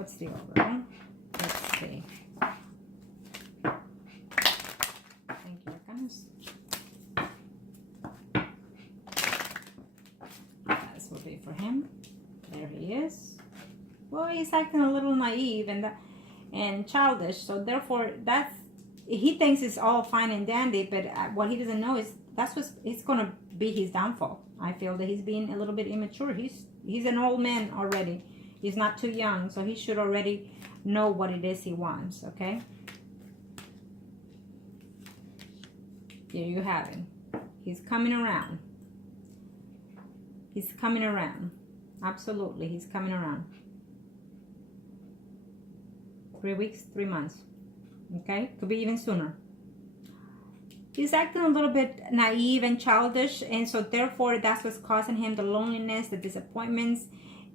What's the overall? Let's see. Thank you, Arcanos. This will be for him. There he is. Well, he's acting a little naive and childish, so therefore he thinks it's all fine and dandy, but what he doesn't know is it's going to be his downfall. I feel that he's being a little bit immature. He's an old man already. He's not too young, so he should already know what it is he wants, okay? There you have it. He's coming around. He's coming around. Absolutely, he's coming around. 3 weeks, 3 months. Okay? Could be even sooner. He's acting a little bit naive and childish, and so therefore that's what's causing him the loneliness, the disappointments,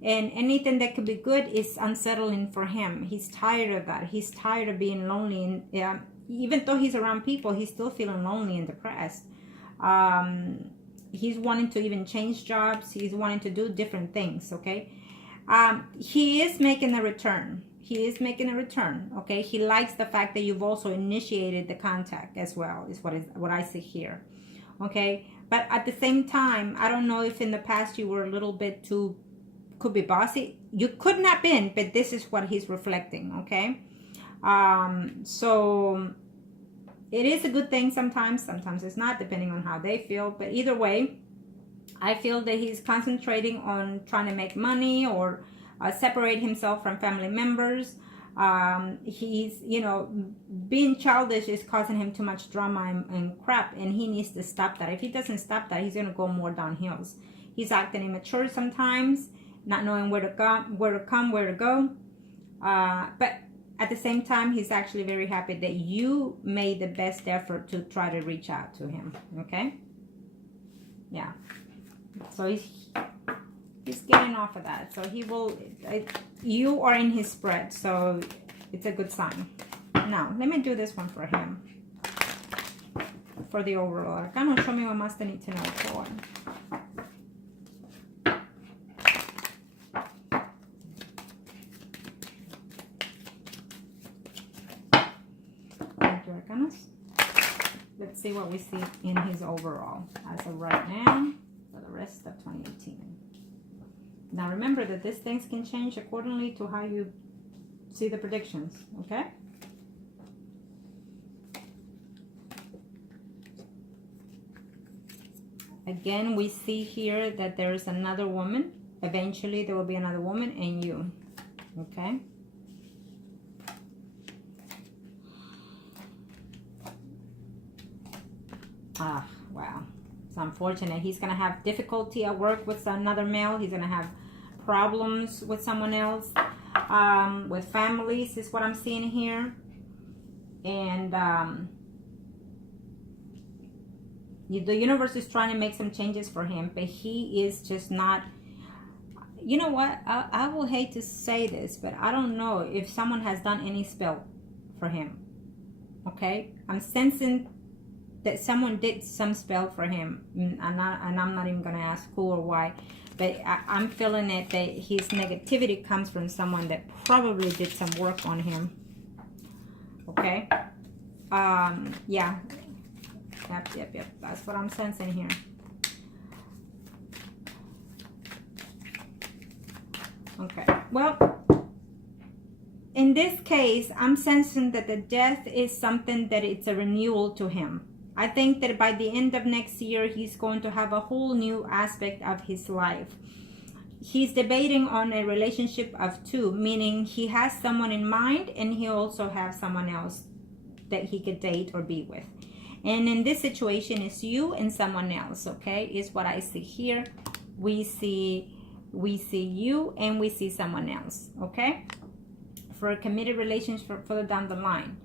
and anything that could be good is unsettling for him. He's tired of that. He's tired of being lonely, and even though he's around people, he's still feeling lonely and depressed. He's wanting to even change jobs. He's wanting to do different things, okay? He is making a return. He is making a return, okay? He likes the fact that you've also initiated the contact as well, is what I see here, okay? But at the same time, I don't know if in the past you were a little bit too, could be bossy. You could not have been, but this is what he's reflecting, okay? So it is a good thing sometimes it's not, depending on how they feel. But either way, I feel that he's concentrating on trying to make money or separate himself from family members. He's, you know, being childish is causing him too much drama and crap, and he needs to stop that. If he doesn't stop that, he's going to go more downhills. He's acting immature sometimes, not knowing where to go. But at the same time, he's actually very happy that you made the best effort to try to reach out to him, okay? Yeah. So he's getting off of that. So he will, you are in his spread, so it's a good sign. Now, let me do this one for him. For the overall arcano, show me what must I need to know for. Let's see what we see in his overall as of right now for the rest of 2018. Now remember that these things can change accordingly to how you see the predictions, okay? Again, we see here that there is another woman. Eventually there will be another woman and you, okay? Ah, wow. It's unfortunate. He's going to have difficulty at work with another male. He's going to have problems with someone else. With families is what I'm seeing here. And the universe is trying to make some changes for him, but he is just not. You know what? I will hate to say this, but I don't know if someone has done any spell for him. Okay? I'm sensing that someone did some spell for him, and I'm not even going to ask who or why, but I'm feeling it that his negativity comes from someone that probably did some work on him. Okay? Yeah. Yep. That's what I'm sensing here. Okay. Well, in this case, I'm sensing that the death is something that it's a renewal to him. I think that by the end of next year, he's going to have a whole new aspect of his life. He's debating on a relationship of two, meaning he has someone in mind and he also has someone else that he could date or be with. And in this situation, it's you and someone else, okay? Is what I see here. We see you and we see someone else, okay? For a committed relationship further down the line.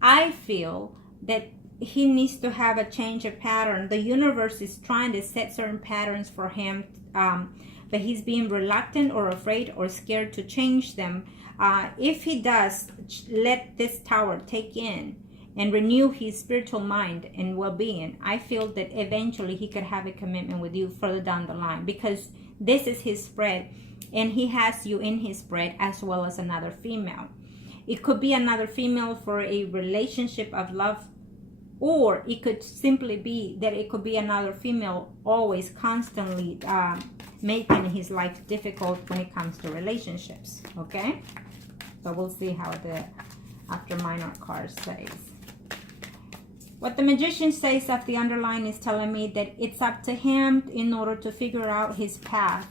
I feel that he needs to have a change of pattern. The universe is trying to set certain patterns for him, but he's being reluctant or afraid or scared to change them. If he does, let this tower take in and renew his spiritual mind and well-being, I feel that eventually he could have a commitment with you further down the line, because this is his spread. and he has you in his spread as well as another female. It could be another female for a relationship of love, or it could simply be that it could be another female always constantly making his life difficult when it comes to relationships. Okay, so we'll see how the after minor card says. What the Magician says of the underline is telling me that it's up to him in order to figure out his path.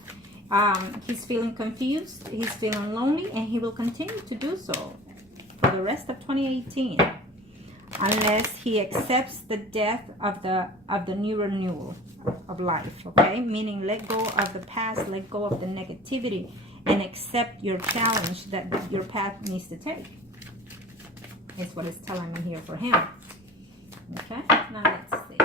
He's feeling confused, he's feeling lonely, and he will continue to do so for the rest of 2018. Unless he accepts the death of the new renewal of life. Okay, meaning let go of the past, let go of the negativity, and accept your challenge that your path needs to take. Is what it's telling me here for him. Okay, now let's see.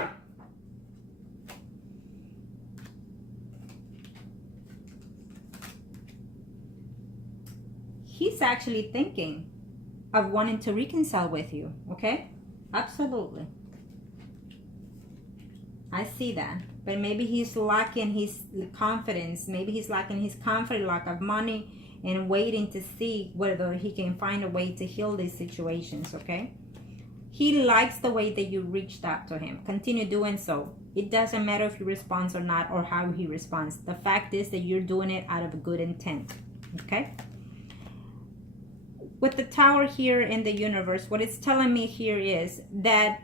He's actually thinking of wanting to reconcile with you. Okay, absolutely, I see that. But maybe he's lacking his confidence. Maybe he's lacking his confidence, lack of money, and waiting to see whether he can find a way to heal these situations. Okay, he likes the way that you reached out to him. Continue doing so. It doesn't matter if he responds or not, or how he responds. The fact is that you're doing it out of a good intent. Okay, with the Tower here in the universe, what it's telling me here is that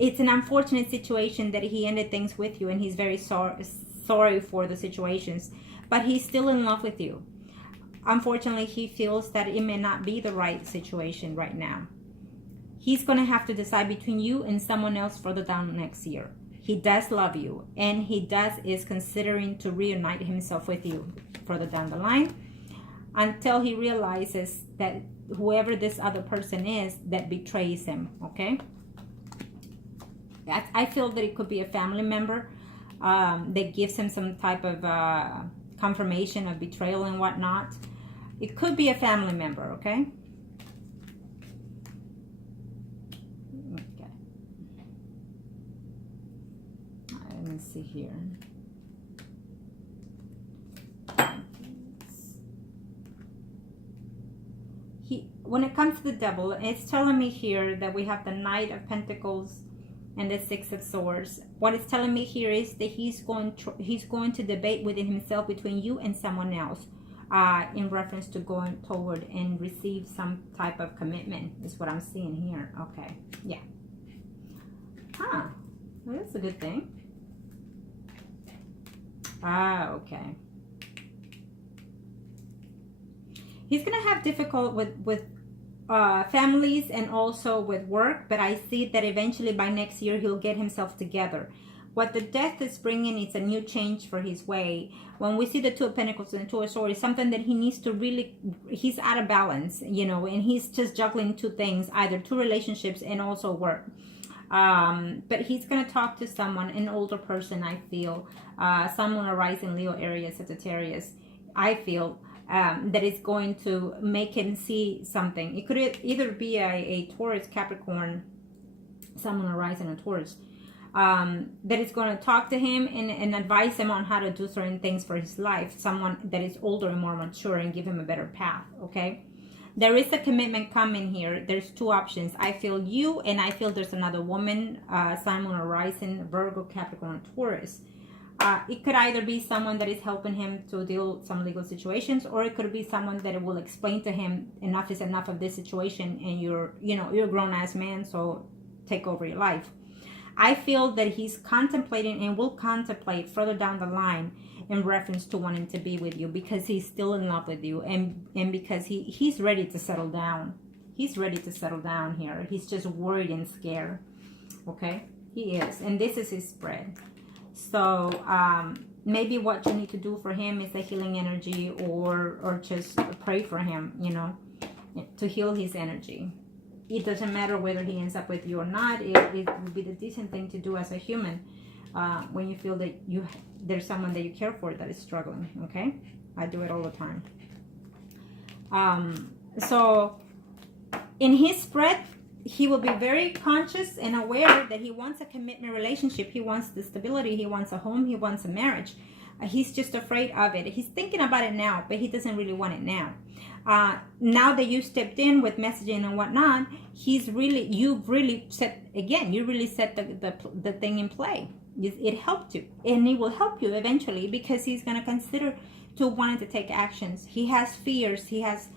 it's an unfortunate situation that he ended things with you, and he's very sorry for the situations, but he's still in love with you. Unfortunately, he feels that it may not be the right situation right now. He's going to have to decide between you and someone else further down next year. He does love you, and he is considering to reunite himself with you further down the line, until he realizes that whoever this other person is that betrays him. Okay, I feel that it could be a family member that gives him some type of confirmation of betrayal and whatnot. It could be a family member. Okay, let me see here. When it comes to the Devil, it's telling me here that we have the Knight of Pentacles and the Six of Swords. What it's telling me here is that he's going to debate within himself between you and someone else, in reference to going toward and receive some type of commitment, is what I'm seeing here. Okay, yeah. Well, that's a good thing. Okay. He's gonna have difficult with families and also with work, but I see that eventually by next year he'll get himself together. What the Death is bringing is a new change for his way. When we see the Two of Pentacles and the Two of Swords, it's something that he needs to really, he's out of balance, you know, and he's just juggling two things, either two relationships and also work. But he's going to talk to someone, an older person, I feel, someone arising Leo, Aries, Sagittarius, I feel, that is going to make him see something. It could either be a Taurus, Capricorn, someone arising a Taurus, that is going to talk to him and advise him on how to do certain things for his life. Someone that is older and more mature and give him a better path. Okay, there is a commitment coming here. There's two options. I feel you, and I feel there's another woman, someone arising Virgo, Capricorn, Taurus. It could either be someone that is helping him to deal with some legal situations, or it could be someone that will explain to him enough is enough of this situation, and you're a grown-ass man, so take over your life. I feel that he's contemplating and will contemplate further down the line in reference to wanting to be with you, because he's still in love with you, and because he's ready to settle down. He's ready to settle down here. He's just worried and scared. Okay, he is, and this is his spread. So maybe what you need to do for him is a healing energy, or just pray for him, to heal his energy. It doesn't matter whether he ends up with you or not. It would be the decent thing to do as a human, when you feel that there's someone that you care for that is struggling. Okay, I do it all the time. So in his spread, he will be very conscious and aware that he wants a commitment relationship. He wants the stability. He wants a home. He wants a marriage. He's just afraid of it. He's thinking about it now, but he doesn't really want it now. Now that you stepped in with messaging and whatnot, you've really set, again, you really set the thing in play. It helped you, and it will help you eventually, because he's going to consider to wanting to take actions. He has fears. He has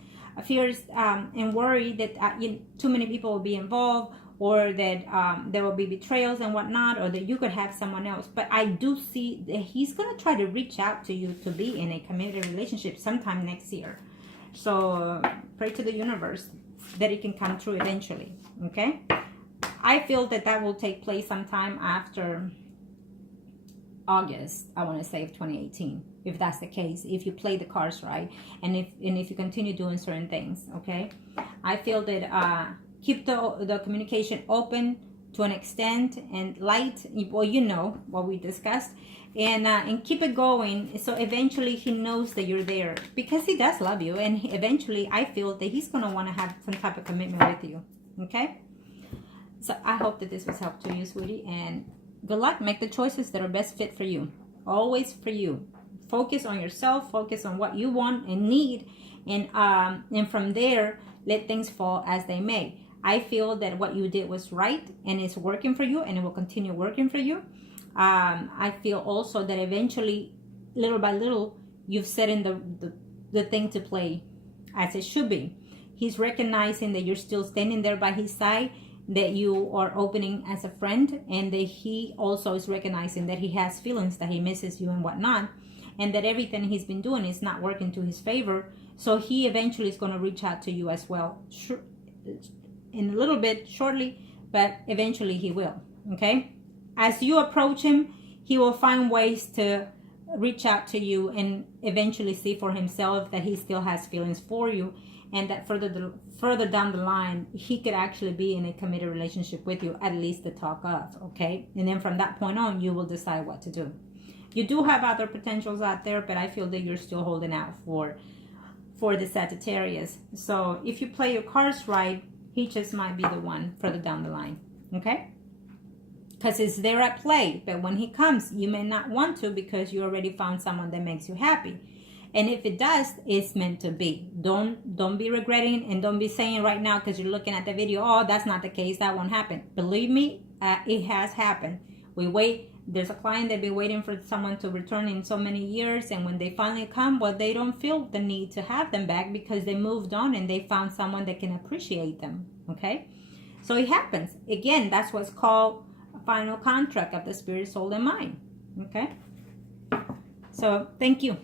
fears and worry that too many people will be involved, or that there will be betrayals and whatnot, or that you could have someone else. But I do see that he's going to try to reach out to you to be in a committed relationship sometime next year. So pray to the universe that it can come true eventually, okay? I feel that will take place sometime after August, I want to say, of 2018, if that's the case, if you play the cards right, and if you continue doing certain things, okay? I feel that keep the communication open to an extent, and light, well, you know what we discussed, and keep it going, so eventually he knows that you're there, because he does love you, and eventually I feel that he's going to want to have some type of commitment with you, okay? So I hope that this was helpful to you, sweetie, and good luck. Make the choices that are best fit for you, always for you. Focus on yourself, focus on what you want and need, and from there, let things fall as they may. I feel that what you did was right, and it's working for you, and it will continue working for you. I feel also that eventually, little by little, you've set in the thing to play as it should be. He's recognizing that you're still standing there by his side, that you are opening as a friend, and that he also is recognizing that he has feelings, that he misses you and whatnot, and that everything he's been doing is not working to his favor. So he eventually is going to reach out to you as well. Sure, in a little bit, shortly, but eventually he will, okay? As you approach him, he will find ways to reach out to you and eventually see for himself that he still has feelings for you, and that further down the line, he could actually be in a committed relationship with you, at least to talk of, okay? And then from that point on, you will decide what to do. You do have other potentials out there, but I feel that you're still holding out for the Sagittarius. So if you play your cards right, he just might be the one further down the line, okay? Because it's there at play, but when he comes, you may not want to, because you already found someone that makes you happy. And if it does, it's meant to be. Don't be regretting, and don't be saying right now, because you're looking at the video, oh, that's not the case, that won't happen. Believe me, it has happened. We wait. There's a client that been waiting for someone to return in so many years, and when they finally come, well, they don't feel the need to have them back, because they moved on and they found someone that can appreciate them, okay? So it happens. Again, that's what's called a final contract of the spirit, soul, and mind, okay? So thank you.